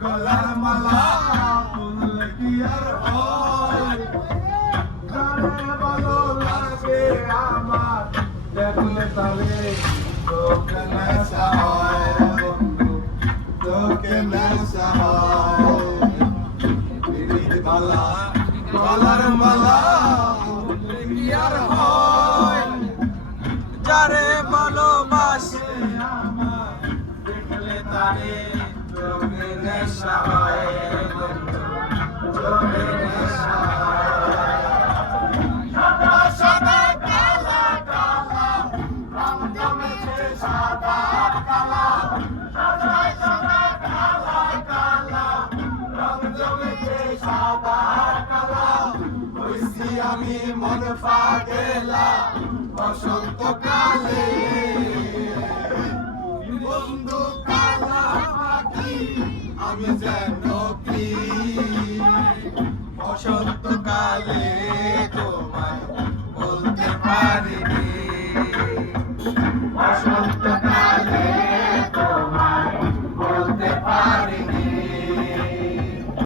গলার মালা তুললে কি আর হয় জানে ভালো লাগে আমার দেখলে তারে তোকে নেশা হয় বন্ধু তোকে নেশা হয় পিরিত মালা গলার মালা তুললে কি আর হয় যারে ভালোবাসে আমার দেখলে তারে তোকে নেশা হয় বন্ধু তোকে নেশা হয় সাদা সাদা কালা কালা রং জমেছে সাদা কালা সাদা সাদা কালা কালা রং জমেছে সাদা কালা হইছি আমি মন পাগেলা বসন্তকালে বন্ধু কালা পাখি আমি যেন কি বসন্তকালে তোমায় বলতে পারি